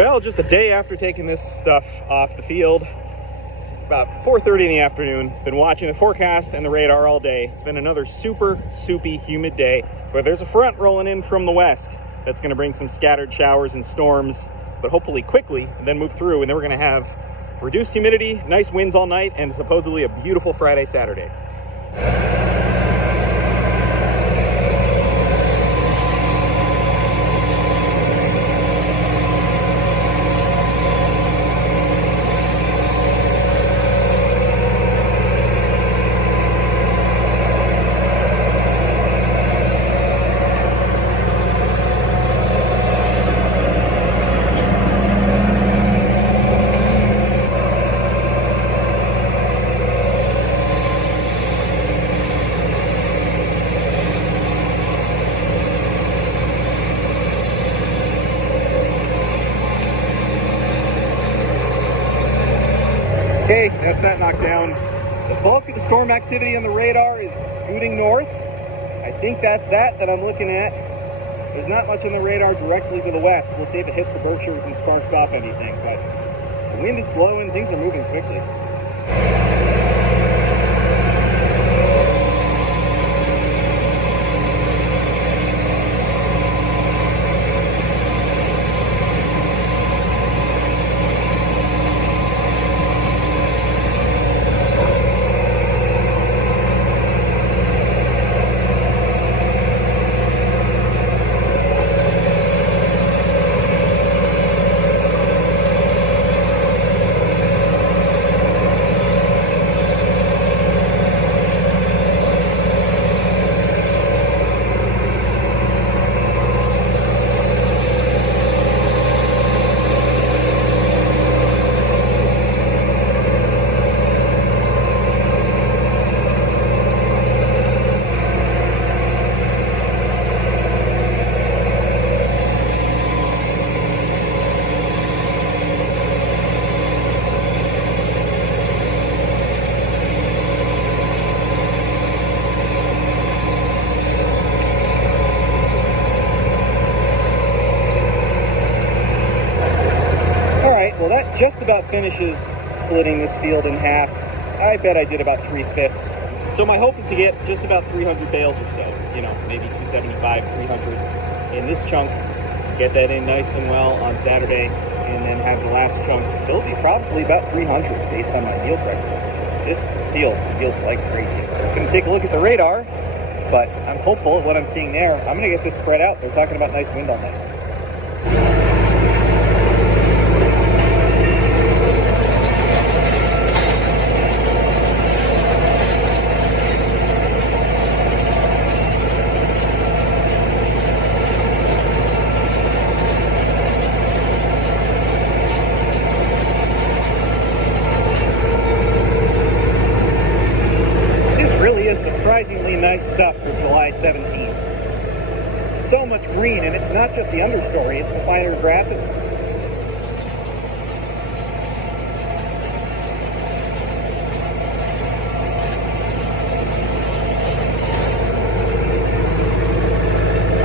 Well, just a day after taking this stuff off the field, it's about 4:30 in the afternoon. Been watching the forecast and the radar all day. It's been another super soupy, humid day, but there's a front rolling in from the west that's going to bring some scattered showers and storms, but hopefully quickly, and then move through, and then we're going to have reduced humidity, nice winds all night, and supposedly a beautiful Friday, Saturday. Okay, that's that knocked down. The bulk of the storm activity on the radar is scooting north. I think that's that I'm looking at. There's not much on the radar directly to the west. We'll see if it hits the Berkshires and sparks off anything, but the wind is blowing, things are moving quickly. Well, that just about finishes splitting this field in half. I bet I did about 3/5. So my hope is to get just about 300 bales or so, you know, maybe 275, 300 in this chunk, get that in nice and well on Saturday, and then have the last chunk still be probably about 300 based on my yield records. This field feels like crazy. I'm going to take a look at the radar, but I'm hopeful of what I'm seeing there. I'm going to get this spread out. They're talking about nice wind all night. Surprisingly nice stuff for July 17th. So much green, and it's not just the understory, it's the finer grasses.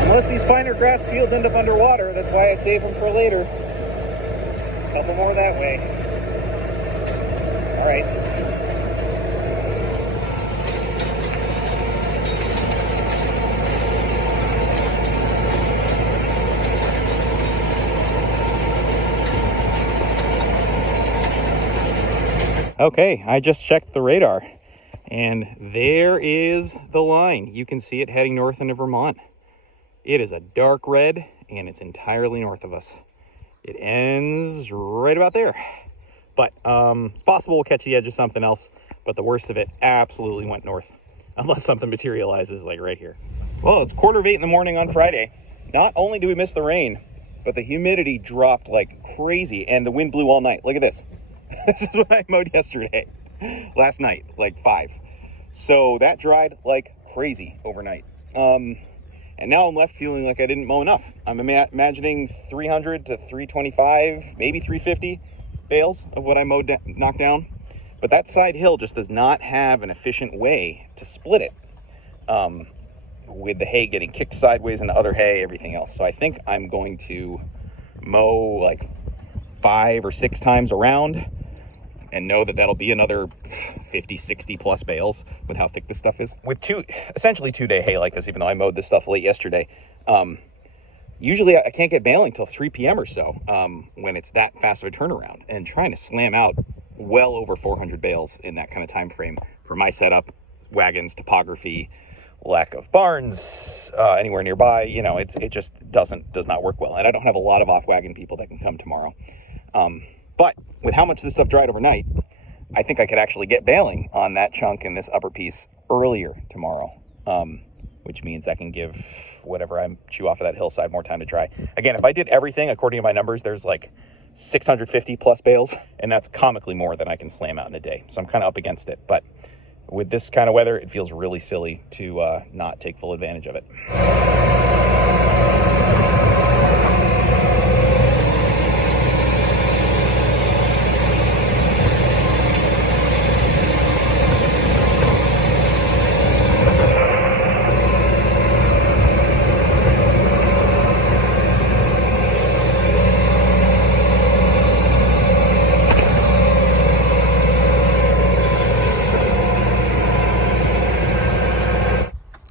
Unless these finer grass fields end up underwater, that's why I save them for later. A couple more that way. All right. Okay, I just checked the radar, and there is the line. You can see it heading north into Vermont. It is a dark red, and it's entirely north of us. It ends right about there. But it's possible we'll catch the edge of something else, but the worst of it absolutely went north, unless something materializes like right here. Well, it's 7:45 in the morning on Friday. Not only do we miss the rain, but the humidity dropped like crazy, and the wind blew all night. Look at this. This is what I mowed yesterday, last night, like 5. So that dried like crazy overnight. And now I'm left feeling like I didn't mow enough. I'm imagining 300 to 325, maybe 350 bales of what I mowed, knocked down. But that side hill just does not have an efficient way to split it, with the hay getting kicked sideways into other hay, everything else. So I think I'm going to mow like 5 or 6 times around and know that that'll be another 50, 60 plus bales with how thick this stuff is. With essentially 2-day hay like this, even though I mowed this stuff late yesterday, usually I can't get baling till 3 p.m. or so when it's that fast of a turnaround. And trying to slam out well over 400 bales in that kind of time frame for my setup, wagons, topography, lack of barns anywhere nearby, you know, it just does not work well. And I don't have a lot of off-wagon people that can come tomorrow. But with how much this stuff dried overnight, I think I could actually get baling on that chunk in this upper piece earlier tomorrow, which means I can give whatever I chew off of that hillside more time to dry. Again, if I did everything according to my numbers, there's like 650 plus bales, and that's comically more than I can slam out in a day. So I'm kind of up against it. But with this kind of weather, it feels really silly to not take full advantage of it.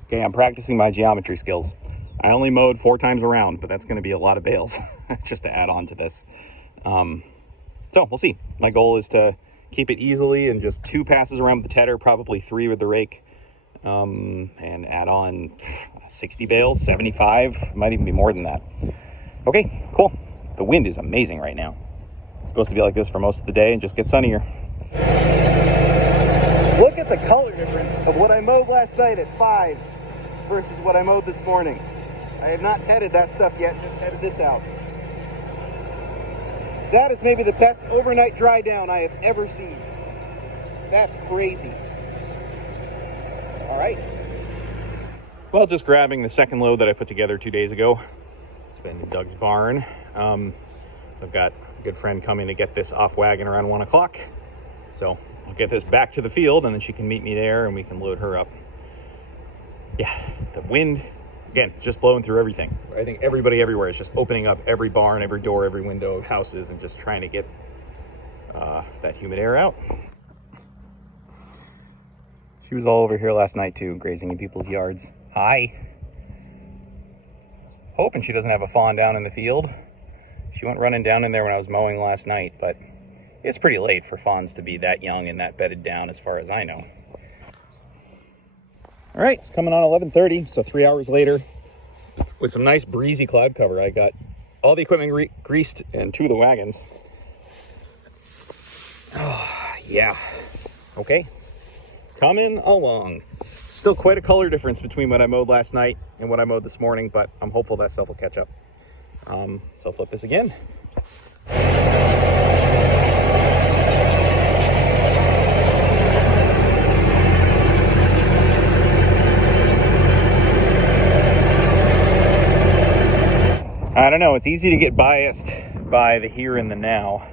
Okay, I'm practicing my geometry skills. I only mowed 4 times around, but that's going to be a lot of bales just to add on to this. So we'll see. My goal is to keep it easily and just 2 passes around with the tedder, probably 3 with the rake, and add on 60 bales, 75, might even be more than that. Okay, cool. The wind is amazing right now. It's supposed to be like this for most of the day and just get sunnier. Look at the color difference of what I mowed last night at 5 versus what I mowed this morning. I have not tedded that stuff yet, just tedded this out. That is maybe the best overnight dry down I have ever seen. That's crazy. All right. Well, just grabbing the second load that I put together 2 days ago. It's been in Doug's barn. I've got a good friend coming to get this off wagon around 1 o'clock. So I'll get this back to the field and then she can meet me there and we can load her up. Yeah, the wind, again, just blowing through everything. I think everybody everywhere is just opening up every barn, every door, every window of houses and just trying to get that humid air out. She was all over here last night too, grazing in people's yards. Hi. Hoping she doesn't have a fawn down in the field. She went running down in there when I was mowing last night, but it's pretty late for fawns to be that young and that bedded down as far as I know. All right, it's coming on 11:30, so 3 hours later with some nice breezy cloud cover. I got all the equipment greased and 2 of the wagons. Oh, yeah. Okay, coming along. Still quite a color difference between what I mowed last night and what I mowed this morning, but I'm hopeful that stuff will catch up. So I'll flip this again. I don't know, it's easy to get biased by the here and the now,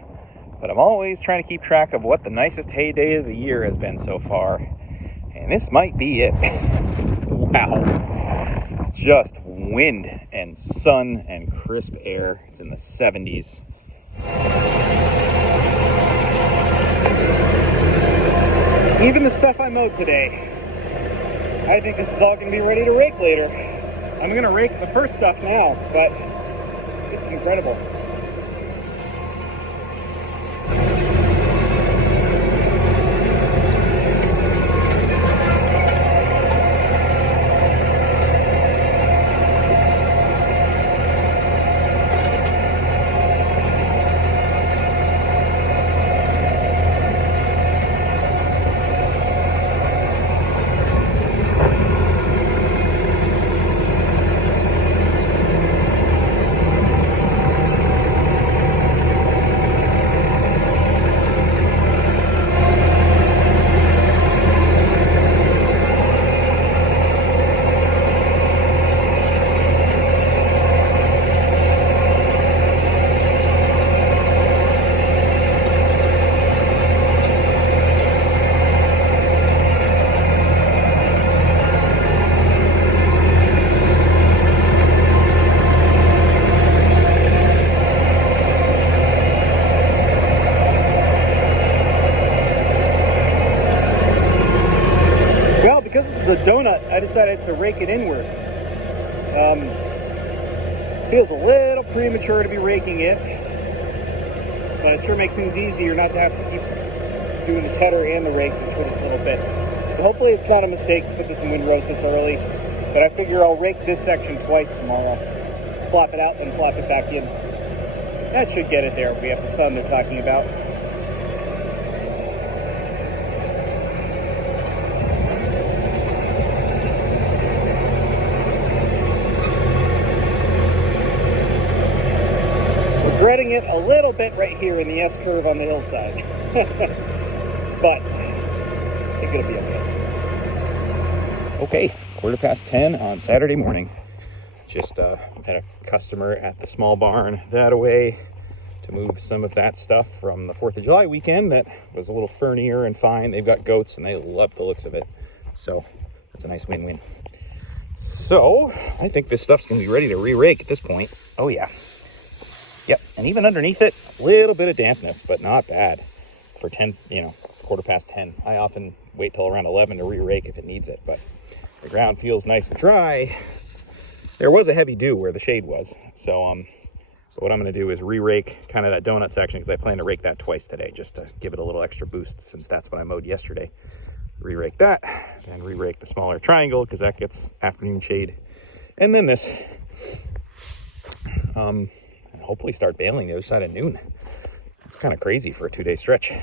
but I'm always trying to keep track of what the nicest hay day of the year has been so far, and this might be it. Wow, just wind and sun and crisp air. It's in the 70s. Even the stuff I mowed today, I think this is all going to be ready to rake later. I'm going to rake the first stuff now, but this is incredible. a donut, I decided to rake it inward. Feels a little premature to be raking it, but it sure makes things easier not to have to keep doing the tedder and the rake just for this little bit. So hopefully it's not a mistake to put this in windrows this early, but I figure I'll rake this section twice tomorrow. Flop it out, then flop it back in. That should get it there if we have the sun they're talking about. Regretting it a little bit right here in the S-curve on the hillside. But I think it'll be okay. Okay, 10:15 on Saturday morning. Just had a customer at the small barn that away to move some of that stuff from the 4th of July weekend that was a little fernier and fine. They've got goats and they love the looks of it. So that's a nice win-win. So I think this stuff's gonna be ready to re-rake at this point. Oh yeah. Yep, and even underneath it, a little bit of dampness, but not bad for 10, 10:15. I often wait till around 11 to re-rake if it needs it, but the ground feels nice and dry. There was a heavy dew where the shade was, so what I'm going to do is re-rake kind of that donut section, because I plan to rake that twice today just to give it a little extra boost, since that's what I mowed yesterday. Re-rake that, then re-rake the smaller triangle because that gets afternoon shade, and then this, and hopefully start baling the other side at noon. It's kind of crazy for a 2-day stretch.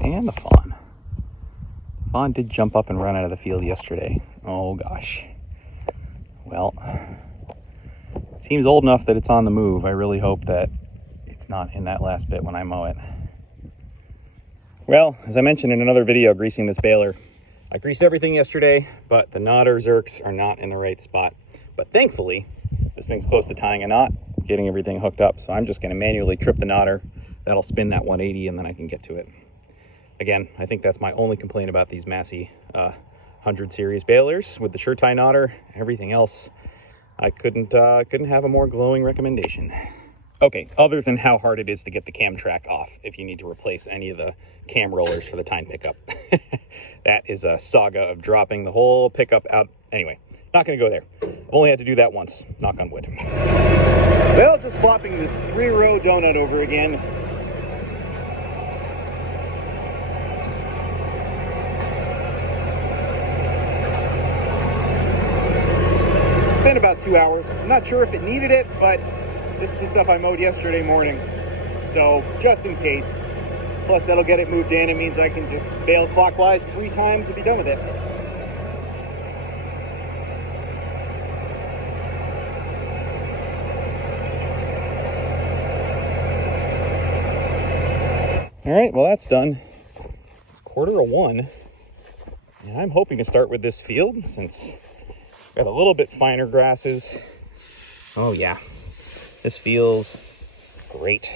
And the fawn. The fawn did jump up and run out of the field yesterday. Oh gosh. Well, it seems old enough that it's on the move. I really hope that it's not in that last bit when I mow it. Well, as I mentioned in another video greasing this baler, I greased everything yesterday, but the knotter zerks are not in the right spot. But thankfully, this thing's close to tying a knot, getting everything hooked up. So I'm just going to manually trip the knotter. That'll spin that 180 and then I can get to it. Again, I think that's my only complaint about these Massey 100 series balers with the sure tie knotter. Everything else, I couldn't have a more glowing recommendation. Okay, other than how hard it is to get the cam track off if you need to replace any of the cam rollers for the tine pickup. That is a saga of dropping the whole pickup out. Anyway, not going to go there. I've only had to do that once, knock on wood. Well, just flopping this 3-row donut over again. Been about 2 hours. I'm not sure if it needed it, but this is the stuff I mowed yesterday morning, so just in case. Plus that'll get it moved in. It means I can just bale clockwise 3 times to be done with it. All right, well that's done. It's 1:15, and I'm hoping to start with this field since got a little bit finer grasses. Oh yeah, this feels great.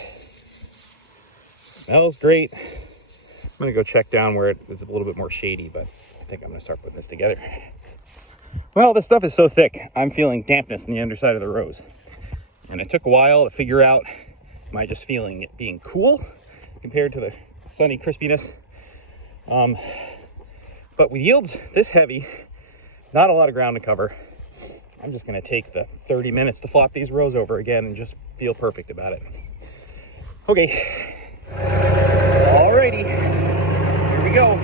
Smells great. I'm gonna go check down where it's a little bit more shady, but I think I'm gonna start putting this together. Well, this stuff is so thick, I'm feeling dampness in the underside of the rows. And it took a while to figure out, am I just feeling it being cool compared to the sunny crispiness? But with yields this heavy, not a lot of ground to cover. I'm just going to take the 30 minutes to flop these rows over again and just feel perfect about it. Okay. Alrighty. Here we go.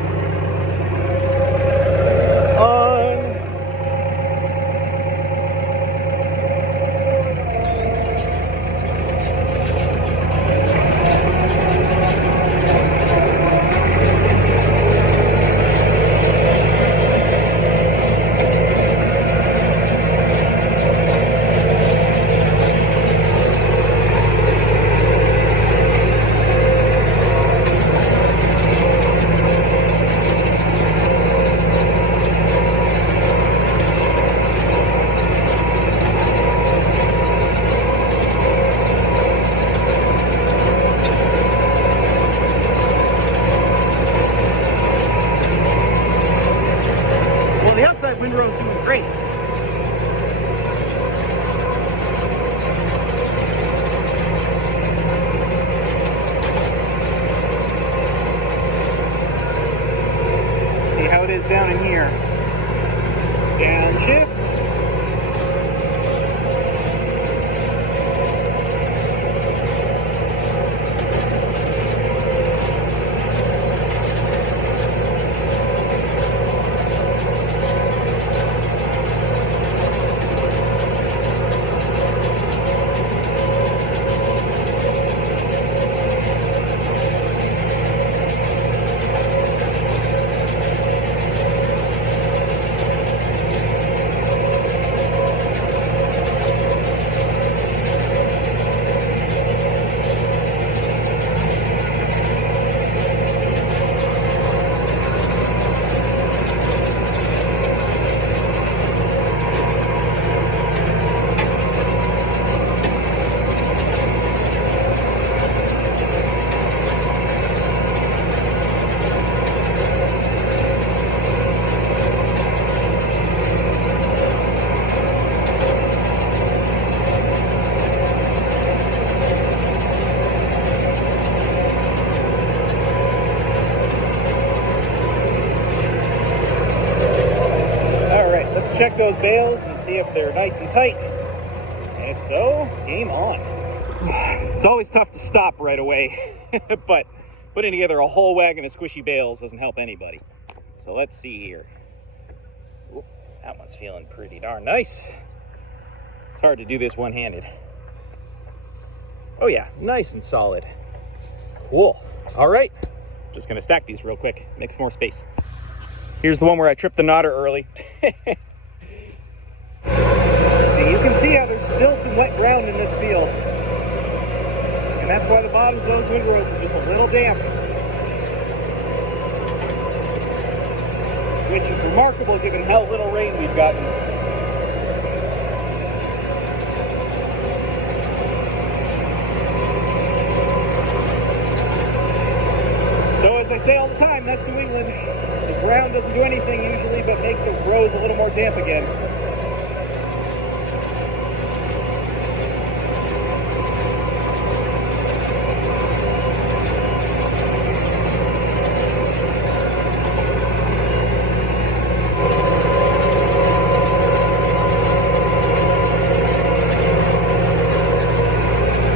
Windrow's doing great. See how it is down in here. Downshift. Check those bales and see if they're nice and tight. If so, game on. It's always tough to stop right away, but putting together a whole wagon of squishy bales doesn't help anybody. So let's see here. Oop, that one's feeling pretty darn nice. It's hard to do this one-handed. Oh yeah, nice and solid. Cool. All right, just gonna stack these real quick, make more space. Here's the one where I tripped the knotter early. See, you can see how there's still some wet ground in this field. And that's why the bottoms of those windrows are just a little damp. Which is remarkable given how little rain we've gotten. So as I say all the time, that's New England. The ground doesn't do anything usually but make the rows a little more damp again.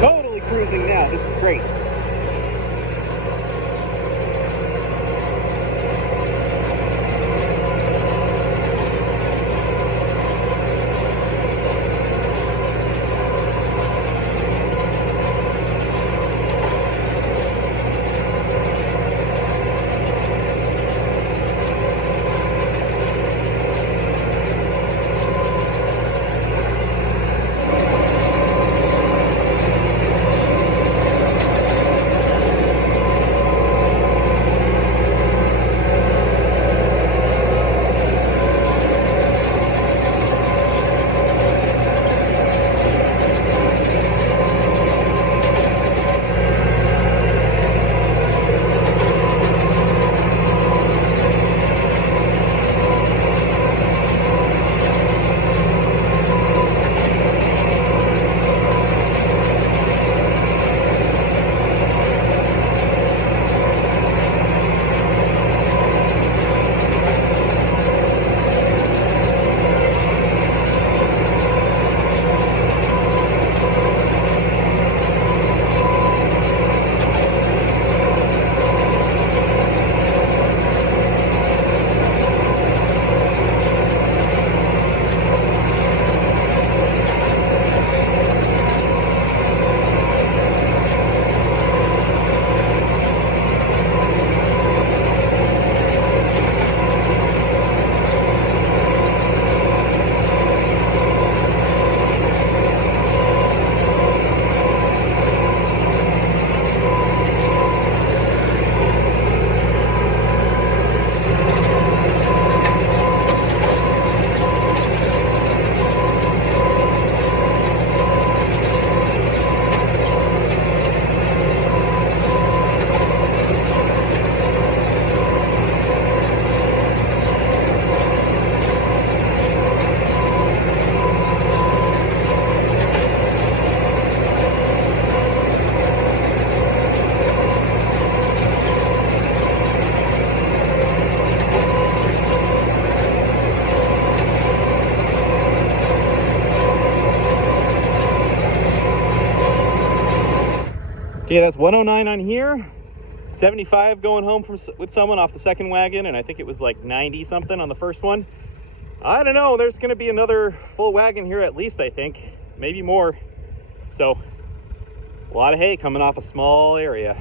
Totally cruising now. This is great. Okay, that's 109 on here. 75 going home with someone off the second wagon, and I think it was like 90 something on the first one. I don't know, there's gonna be another full wagon here at least, I think, maybe more. So a lot of hay coming off a small area.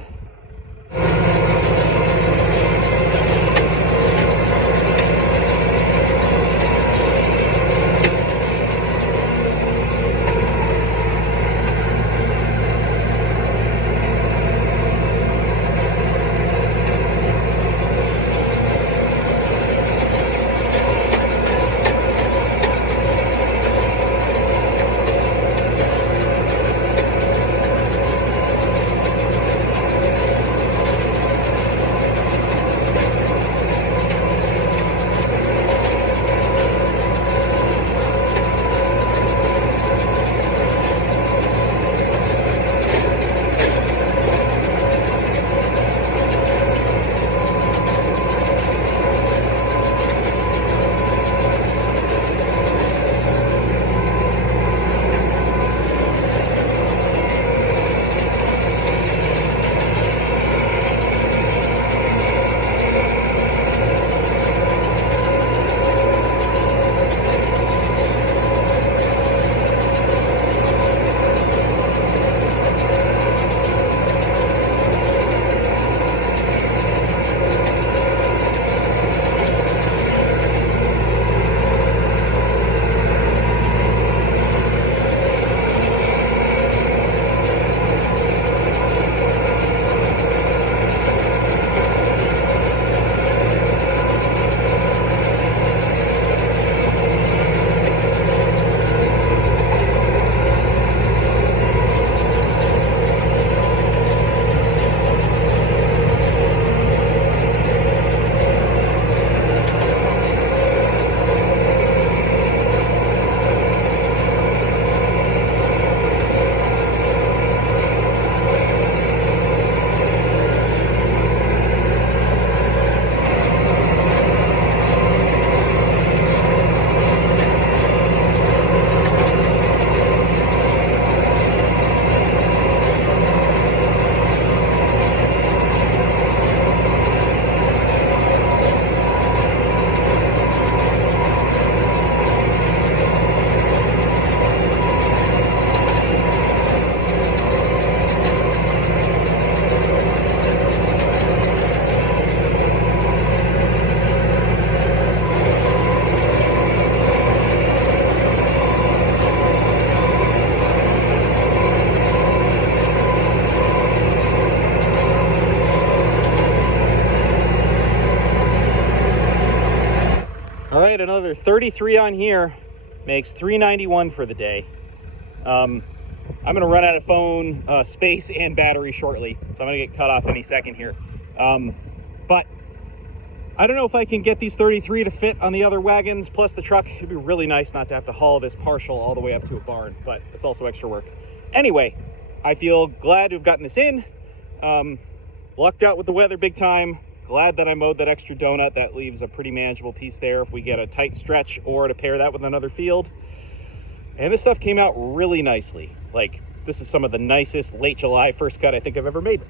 Another 33 on here makes 391 for the day. I'm gonna run out of phone space and battery shortly, so I'm gonna get cut off any second here. But I don't know if I can get these 33 to fit on the other wagons plus the truck. It'd be really nice not to have to haul this partial all the way up to a barn, but it's also extra work. Anyway, I feel glad to have gotten this in. Lucked out with the weather big time. Glad that I mowed that extra donut. That leaves a pretty manageable piece there if we get a tight stretch or to pair that with another field. And this stuff came out really nicely. Like, this is some of the nicest late July first cut I think I've ever made.